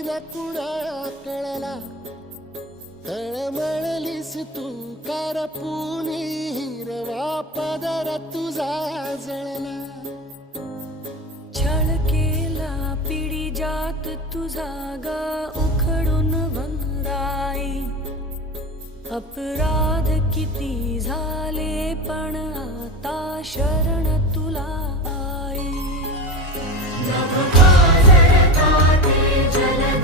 न कुणा कळला, तळमळलीस तू करपुनी, हिरवा पदर तुझा जळला. छळ केला पिढी जात तुझा ग उखडून वनराई. अपराध किती झाले पण आता शरण तुला आई. नभ जळका ते जल